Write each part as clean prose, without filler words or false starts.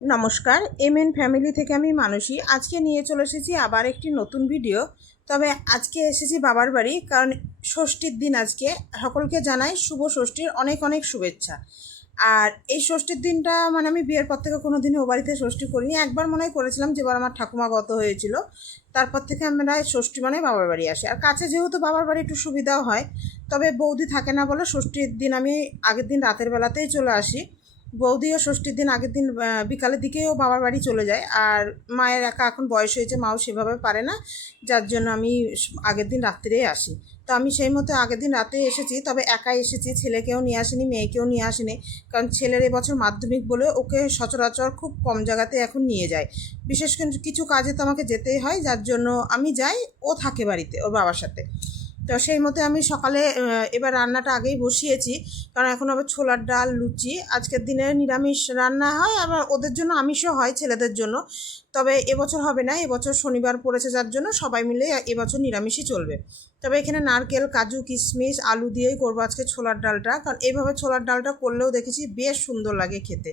নমস্কার, MN family থেকে আমি মানসী। আজকে নিয়ে চলে এসেছি আবার একটি নতুন ভিডিও। তবে আজকে এসেছি বাবার বাড়ি, কারণ ষষ্ঠীর দিন আজকে। সকলকে জানাই শুভ ষষ্ঠীর অনেক অনেক শুভেচ্ছা। আর এই ষষ্ঠীর দিনটা আমি বিয়ের পর থেকে কোনো দিনই ও বাড়িতে ষষ্ঠী করিনি। একবার মনে হয় করেছিলাম, যেবার আমার ঠাকুমা গত হয়েছিল। তারপর থেকে আমরা ষষ্ঠী বাবার বাড়ি আসি। আর কাছে যেহেতু বাবার বাড়ি একটু সুবিধাও হয়। তবে বৌদি থাকে না বলে ষষ্ঠীর দিন আমি আগের দিন রাতের বেলাতেই চলে আসি। বৌদিও ষষ্ঠীর দিন আগের দিন বিকালের দিকেও বাবার বাড়ি চলে যায়। আর মায়ের একা এখন বয়স হয়েছে, মাও সেভাবে পারে না, যার জন্য আমি আগের দিন রাত্রেই আসি। তো আমি সেই মতো আগের দিন রাতে এসেছি, তবে একাই এসেছি, ছেলেকেও নিয়ে আসিনি, মেয়েকেও নিয়ে আসিনি। কারণ ছেলের এবছর মাধ্যমিক বলে ওকে সচরাচর খুব কম জায়গাতে এখন নিয়ে যায়। বিশেষ করে কিছু কাজে তো আমাকে যেতেই হয়, যার জন্য আমি যাই, ও থাকে বাড়িতে ওর বাবার সাথে। তো সেই মতো আমি সকালে এবার রান্নাটা আগেই বসিয়েছি, কারণ এখন আবার ছোলার ডাল, লুচি, আজকের দিনে নিরামিষ রান্না হয়, আবার ওদের জন্য আমিষও হয়, ছেলেদের জন্য। তবে এবছর হবে না, এবছর শনিবার পড়েছে, যার জন্য সবাই মিলে এবছর নিরামিষই চলবে। তবে এখানে নারকেল, কাজু, কিশমিশ, আলু দিয়েই করবো আজকে ছোলার ডালটা, কারণ এইভাবে ছোলার ডালটা করলেও দেখেছি বেশ সুন্দর লাগে খেতে।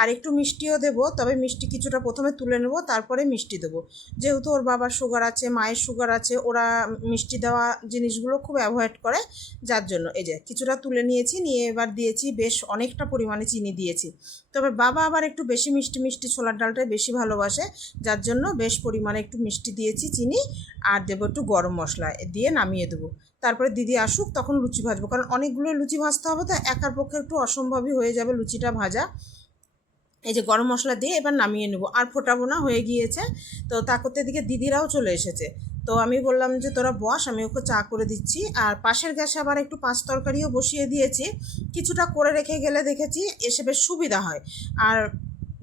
আর একটু মিষ্টিও দেবো, তবে মিষ্টি কিছুটা প্রথমে তুলে নেবো, তারপরে মিষ্টি দেবো। যেহেতু ওর বাবার সুগার আছে, মায়ের সুগার আছে, ওরা মিষ্টি দেওয়া জিনিসগুলো খুব অ্যাভয়েড করে, যার জন্য এই যে কিছুটা তুলে নিয়েছি, নিয়ে এবার দিয়েছি বেশ অনেকটা পরিমাণে চিনি দিয়েছি। তবে বাবা আবার একটু বেশি মিষ্টি মিষ্টি ছোলার ডালটাই বেশি ভালোবাসে, যার জন্য বেশ পরিমাণে একটু মিষ্টি দিয়েছি, চিনি, আর দেবো একটু গরম মশলা দিয়ে নামিয়ে দেবো। তারপরে দিদি আসুক, তখন লুচি ভাজবো, কারণ অনেকগুলো লুচি ভাজতে হবে, তো একার পক্ষে একটু অসম্ভবই হয়ে যাবে লুচিটা ভাজা। এই যে গরম মশলা দিয়ে এবার নামিয়ে নেবো, আর ফোটাবো না, হয়ে গিয়েছে। তো তা করতে দিকে দিদিরাও চলে এসেছে। তো আমি বললাম যে তোরা বস, আমি ওকে চা করে দিচ্ছি। আর পাশের গ্যাসে আবার একটু পাঁচ তরকারিও বসিয়ে দিয়েছি। কিছুটা করে রেখে গেলে দেখেছি এসে বেশ সুবিধা হয়। আর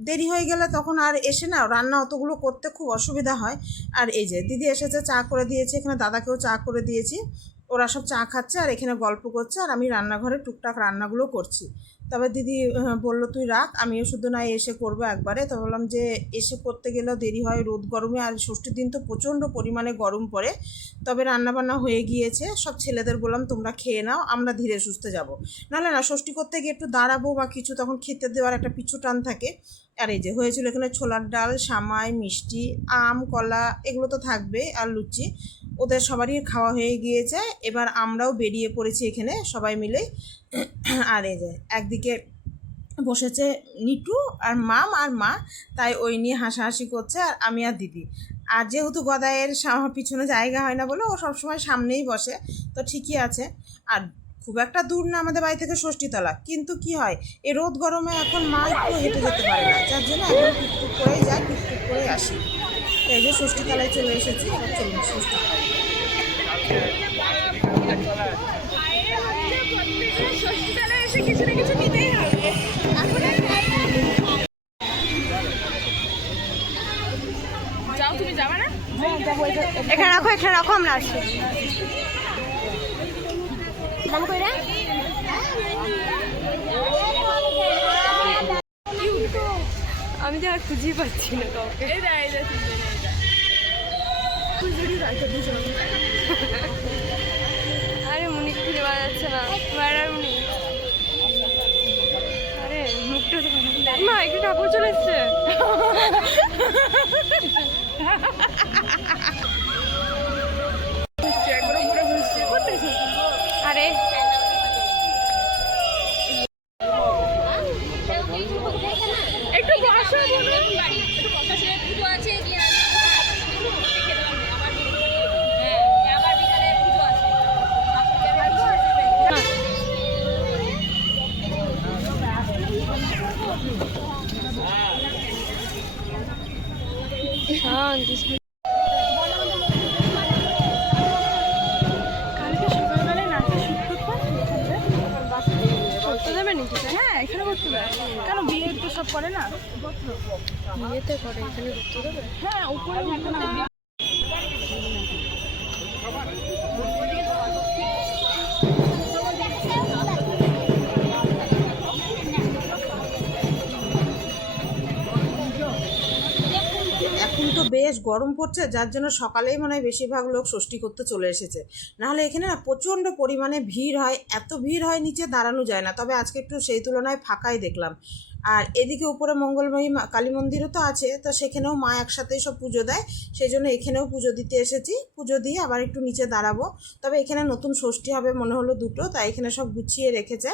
দেরি হয়ে গেলে তখন আর এসে না রান্না অতগুলো করতে খুব অসুবিধা হয়। আর এই যে দিদি এসেছে, চা করে দিয়েছে, এখানে দাদাকেও চা করে দিয়েছি। ওরা সব চা খাচ্ছে আর এখানে গল্প করছে, আর আমি রান্নাঘরে টুকটাক রান্নাগুলো করছি। তবে দিদি বললো তুই রাখ, আমিও শুধু না এসে করবো একবারে। তো বললাম যে এসে করতে গেলেও দেরি হয় রোদ গরমে, আর ষষ্ঠীর দিন তো প্রচণ্ড পরিমাণে গরম পড়ে। তবে রান্নাবান্না হয়ে গিয়েছে, সব ছেলেদের বললাম তোমরা খেয়ে নাও, আমরা ধীরে সুস্থে যাবো। নাহলে না ষষ্ঠী করতে গিয়ে একটু দাঁড়াবো বা কিছু, তখন খেতে দেওয়ার একটা পিছু টান থাকে। আর এই যে হয়েছিল এখানে ছোলার ডাল, সামাই, মিষ্টি, আম, কলা, এগুলো তো থাকবে, আর লুচি। ওদের সবারই খাওয়া হয়ে গিয়েছে, এবার আমরাও বেরিয়ে পড়েছি এখানে সবাই মিলে। আর এই যে একদিকে বসেছে নিটু আর মাম আর মা, তাই ওই নিয়ে হাসাহাসি করছে, আর আমি আর দিদি। আর যেহেতু গদায়ের পিছনে জায়গা হয় না বলে ও সবসময় সামনেই বসে, তো ঠিকই আছে। আর খুব একটা দূর না আমাদের বাড়ি থেকে ষষ্ঠীতলা, কিন্তু কি হয়, এই রোদ গরমে এখন মা একটু হেঁটে যেতে পারে না, যার জন্য একদম টুকটুক করেই যায়, টুকটুক করেই আসি। তো এই যে ষষ্ঠীতলায় চলে এসেছি, এবার চলুন ষষ্ঠীতলায়। ষষ্ঠীতলায় এসে কিছু না কিছু নিতেই হবে। যাও, তুমি যাবে না? এখানে রাখো, এখানে রাখো, আমরা আসছি। দাম কইরা আমি তো আর খুঁজেই পাচ্ছি না কাউকে। আরে মুনি খুঁজে পাওয়া যাচ্ছে না, আর মুনি। আরে মুখটা মা, একটু ঠাকুর চলে এসছে। আরে একটু বসো, পুজো আছে। কালকে সকালবেলায় নাচের শুট করতে দেবে নাকি? হ্যাঁ, এখানে করতে দেবে। কেন, বিয়ে তো সব করে না, বিয়েতে করে, এখানে করতে দেবে? হ্যাঁ, উপরে এখন তো বেশ গরম পড়ছে, যার জন্য সকালেই মনে হয় বেশিরভাগ লোক ষষ্ঠী করতে চলে এসেছে। নাহলে এখানে না প্রচণ্ড পরিমাণে ভিড় হয়, এত ভিড় হয় নিচে দাঁড়ানো যায় না। তবে আজকে একটু সেই তুলনায় ফাঁকাই দেখলাম। আর এদিকে উপরে মঙ্গলময়ী কালী মন্দিরও তো আছে, তো সেখানেও মা একসাথেই সব পুজো দেয়, সেই জন্য এখানেও পুজো দিতে এসেছি। পুজো দিয়ে আবার একটু নিচে দাঁড়াবো। তবে এখানে নতুন ষষ্ঠী হবে মনে হলো দুটো, তাই এখানে সব গুছিয়ে রেখেছে।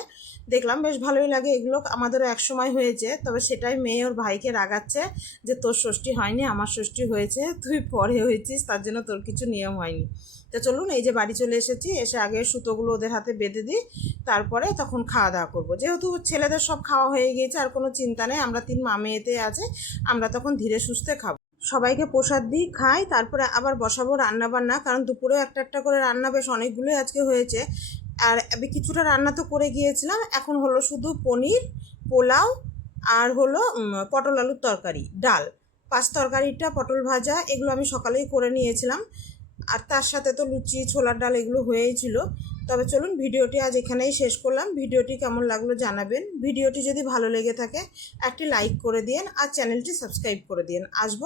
দেখলাম বেশ ভালোই লাগে এগুলো, আমাদেরও এক সময় হয়েছে, তবে সেটাই মেয়ে ওর ভাইকে রাগাচ্ছে যে তোর ষষ্ঠী হয়নি, আমার ষষ্ঠী হয়েছে, তুই পরে হয়েছিস, তার জন্য তোর কিছু নিয়ম হয়নি। তো চলুন, এই যে বাড়ি চলে এসেছি, এসে আগে সুতোগুলো ওদের হাতে বেঁধে দিই, তারপরে তখন খাওয়া দাওয়া করবো। যেহেতু ছেলেদের সব খাওয়া হয়ে গিয়েছে, আর কোনো চিন্তা নেই, আমরা 3 মা মেয়েতে আছে, আমরা তখন ধীরে সুস্থে খাবো। সবাইকে প্রসাদ দিই, খাই, তারপরে আবার বসাবো রান্না বান্না, কারণ দুপুরেও একটা একটা করে রান্না বেশ অনেকগুলোই আজকে হয়েছে। আর আমি কিছুটা রান্না তো করে গিয়েছিলাম, এখন হলো শুধু পনির, পোলাও, আর হলো পটল আলুর তরকারি, ডাল, 5 তরকারিটা, পটল ভাজা, এগুলো আমি সকালেই করে নিয়েছিলাম। আর তার সাথে তো লুচি, ছোলার ডাল এগুলো হয়েই ছিল। তবে চলুন, ভিডিওটি আজ এখানেই শেষ করলাম। ভিডিওটি কেমন লাগলো জানাবেন। ভিডিওটি যদি ভালো লেগে থাকে একটি লাইক করে দিন, আর চ্যানেলটি সাবস্ক্রাইব করে দিন। আসবো